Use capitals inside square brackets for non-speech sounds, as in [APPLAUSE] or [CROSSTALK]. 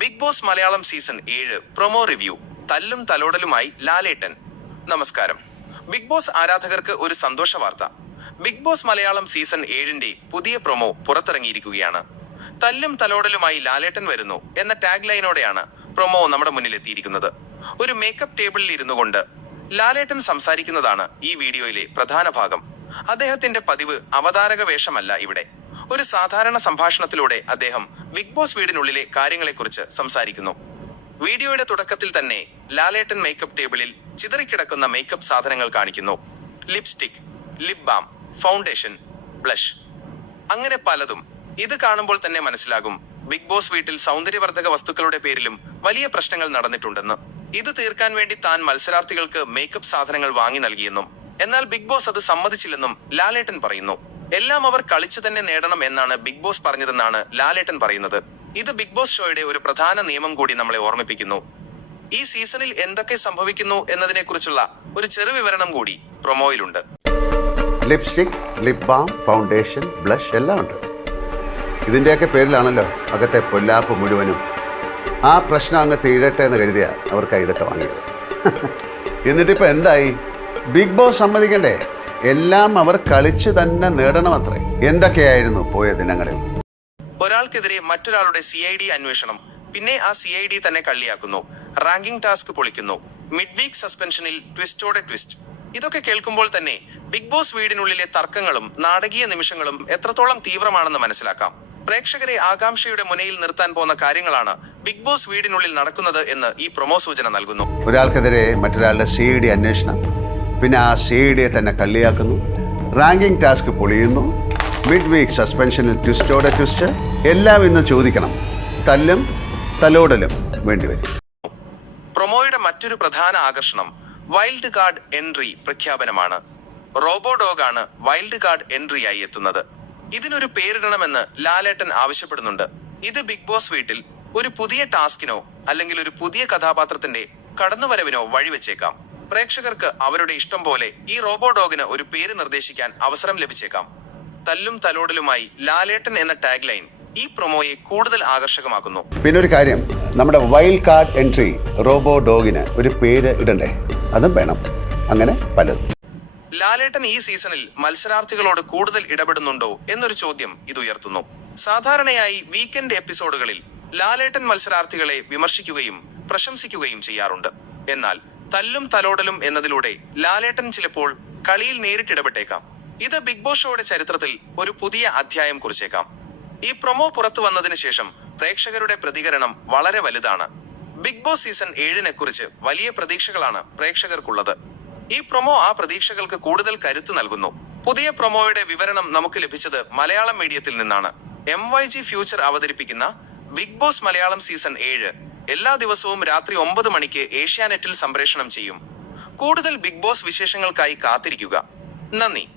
Big boss Malayalam season ഏഴ് promo review. തല്ലും തലോടലുമായി ലാലേട്ടൻ. നമസ്കാരം. ബിഗ് ബോസ് ആരാധകർക്ക് ഒരു സന്തോഷ വാർത്ത. ബിഗ് ബോസ് മലയാളം സീസൺ ഏഴിന്റെ പുതിയ പ്രൊമോ പുറത്തിറങ്ങിയിരിക്കുകയാണ്. തല്ലും തലോടലുമായി ലാലേട്ടൻ വരുന്നു എന്ന ടാഗ് ലൈനോടെയാണ് പ്രൊമോ നമ്മുടെ മുന്നിലെത്തിയിരിക്കുന്നത് ഒരു മേക്കപ്പ് ടേബിളിൽ ഇരുന്നു കൊണ്ട് ലാലേട്ടൻ സംസാരിക്കുന്നതാണ് ഈ വീഡിയോയിലെ പ്രധാന ഭാഗം. അദ്ദേഹത്തിന്റെ പതിവ് അവതാരക വേഷമല്ല ഇവിടെ. ഒരു സാധാരണ സംഭാഷണത്തിലൂടെ അദ്ദേഹം ബിഗ് ബോസ് വീടിനുള്ളിലെ കാര്യങ്ങളെക്കുറിച്ച് സംസാരിക്കുന്നു. വീഡിയോയുടെ തുടക്കത്തിൽ തന്നെ ലാലേട്ടൻ മേക്കപ്പ് ടേബിളിൽ ചിതറിക്കിടക്കുന്ന മേക്കപ്പ് സാധനങ്ങൾ കാണിക്കുന്നു. Lipstick lip balm foundation blush അങ്ങനെ പലതും ഇത് കാണുമ്പോൾ തന്നെ മനസ്സിലാകും ബിഗ് ബോസ് വീട്ടിൽ സൗന്ദര്യവർദ്ധക വസ്തുക്കളുടെ പേരിലും വലിയ പ്രശ്നങ്ങൾ നടന്നിട്ടുണ്ടെന്ന്. ഇത് തീർക്കാൻ വേണ്ടി താൻ മത്സരാർത്ഥികൾക്ക് മേക്കപ്പ് സാധനങ്ങൾ വാങ്ങി നൽകിയെന്നും എന്നാൽ ബിഗ് ബോസ് അത് സമ്മതിച്ചില്ലെന്നും ലാലേട്ടൻ പറയുന്നു. എല്ലാം അവർ കളിച്ചു തന്നെ നേടണം എന്നാണ് ബിഗ് ബോസ് പറഞ്ഞതെന്നാണ് ലാലേട്ടൻ പറയുന്നത്. ഇത് ബിഗ് ബോസ് ഷോയുടെ ഒരു പ്രധാന നിയമം കൂടി നമ്മളെ ഓർമ്മിപ്പിക്കുന്നു. ഈ സീസണിൽ എന്തൊക്കെ സംഭവിക്കുന്നു എന്നതിനെക്കുറിച്ചുള്ള ഒരു ചെറു വിവരണം കൂടി പ്രൊമോയിലുണ്ട്. Lipstick lip balm foundation blush എല്ലാം ഉണ്ട്. ഇതിന്റെയൊക്കെ പേരിലാണല്ലോ അകത്തെ പൊല്ലാപ്പ് മുഴുവനും. ആ പ്രശ്നം അങ്ങ് തീരട്ടെ എന്ന് കരുതിയ അവർക്കാണ് ഇതൊക്കെ വാങ്ങിയത്. [LAUGHS] എന്നിട്ടിപ്പോൾ എന്തായി? ബിഗ് ബോസ് സമ്മതിക്കണ്ടേ? എല്ലാം അവർ കളിച്ച് തന്നെ നേടണമത്രേ. എന്തൊക്കെയായിരുന്നു പോയ ദിനങ്ങളിൽ? ഒരാൾക്കെതിരെ മറ്റൊരാളുടെ സി ഐ ഡി അന്വേഷണം. പിന്നെ ആ സി ഐ ഡി തന്നെ കള്ളിയാക്കുന്നു. റാങ്കിംഗ് ടാസ്ക് പൊളിക്കുന്നു. മിഡ് വീക്ക് സസ്പെൻഷനിൽ ട്വിസ്റ്റോടെ ട്വിസ്റ്റ് ഇതൊക്കെ കേൾക്കുമ്പോൾ തന്നെ ബിഗ് ബോസ് വീടിനുള്ളിലെ തർക്കങ്ങളും നാടകീയ നിമിഷങ്ങളും എത്രത്തോളം തീവ്രമാണെന്ന് മനസ്സിലാക്കാം. പ്രേക്ഷകരെ ആകാംക്ഷയുടെ മുനയിൽ നിർത്താൻ പോകുന്ന കാര്യങ്ങളാണ് ബിഗ് ബോസ് വീടിനുള്ളിൽ നടക്കുന്നത് എന്ന് ഈ പ്രൊമോ സൂചന നൽകുന്നു. ഒരാൾക്കെതിരെ മറ്റൊരാളുടെ സി ഡി അന്വേഷണം. പിന്നെ ആ സി ഡിയെ തന്നെ കള്ളിയാക്കുന്നു. റാങ്കിംഗ് ടാസ്ക് പൊളിയുന്നു. മിഡ് വീക്ക് സസ്പെൻഷനിൽ ട്വിസ്റ്റോടെ ട്വിസ്റ്റ് എല്ലാം ഇന്ന് ചോദിക്കണം. തല്ലും തലോടലും വേണ്ടിവരും പ്രൊമോയുടെ മറ്റൊരു പ്രധാന ആകർഷണം വൈൽഡ് കാർഡ് എൻട്രി പ്രഖ്യാപനമാണ്. റോബോ ഡോഗാണ് വൈൽഡ് കാർഡ് എൻട്രി ആയി എത്തുന്നത്. ഇതിനൊരു പേരിടണമെന്ന് ലാലേട്ടൻ ആവശ്യപ്പെടുന്നുണ്ട്. ഇത് ബിഗ് ബോസ് വീട്ടിൽ ഒരു പുതിയ ടാസ്കിനോ അല്ലെങ്കിൽ ഒരു പുതിയ കഥാപാത്രത്തിന്റെ കടന്നുവരവിനോ വഴിവെച്ചേക്കാം. പ്രേക്ഷകർക്ക് അവരുടെ ഇഷ്ടം പോലെ ഈ റോബോ ഡോഗിന് ഒരു പേര് നിർദ്ദേശിക്കാൻ അവസരം ലഭിച്ചേക്കാം. തല്ലും തലോടലുമായി ലാലേട്ടൻ എന്ന ടാഗ് ലൈൻ ഈ പ്രൊമോയെ കൂടുതൽ ആകർഷകമാക്കുന്നു. പിന്നെ ഒരു കാര്യം നമ്മുടെ വൈൽഡ് കാർഡ് എൻട്രി റോബോ ഡോഗിന് ഒരു പേര് ഇടണ്ടേ? അതും വേണം. അങ്ങനെ പലതും. ലാലേട്ടൻ ഈ സീസണിൽ മത്സരാർത്ഥികളോട് കൂടുതൽ ഇടപെടുന്നുണ്ടോ എന്നൊരു ചോദ്യം ഇത് ഉയർത്തുന്നു. സാധാരണയായി വീക്കെൻഡ് എപ്പിസോഡുകളിൽ ലാലേട്ടൻ മത്സരാർത്ഥികളെ വിമർശിക്കുകയും പ്രശംസിക്കുകയും ചെയ്യാറുണ്ട്. എന്നാൽ തല്ലും തലോടലും എന്നതിലൂടെ ലാലേട്ടൻ ചിലപ്പോൾ കളിയിൽ നേരിട്ടിടപെട്ടേക്കാം. ഇത് ബിഗ് ബോസ് ഷോയുടെ ചരിത്രത്തിൽ ഒരു പുതിയ അധ്യായം കുറിച്ചേക്കാം. ഈ പ്രൊമോ പുറത്തു വന്നതിന് ശേഷം പ്രേക്ഷകരുടെ പ്രതികരണം വളരെ വലുതാണ്. ബിഗ് ബോസ് സീസൺ ഏഴിനെ കുറിച്ച് വലിയ പ്രതീക്ഷകളാണ് പ്രേക്ഷകർക്കുള്ളത്. ഈ പ്രൊമോ ആ പ്രതീക്ഷകൾക്ക് കൂടുതൽ കരുത്ത് നൽകുന്നു. പുതിയ പ്രൊമോയുടെ വിവരണം നമുക്ക് ലഭിച്ചത് മലയാളം മീഡിയത്തിൽ നിന്നാണ്. എം വൈ ജി ഫ്യൂച്ചർ അവതരിപ്പിക്കുന്ന ബിഗ് ബോസ് മലയാളം സീസൺ ഏഴ് എല്ലാ ദിവസവും രാത്രി ഒമ്പത് മണിക്ക് ഏഷ്യാനെറ്റിൽ സംപ്രേഷണം ചെയ്യും. കൂടുതൽ ബിഗ് ബോസ് വിശേഷങ്ങൾക്കായി കാത്തിരിക്കുക. നന്ദി.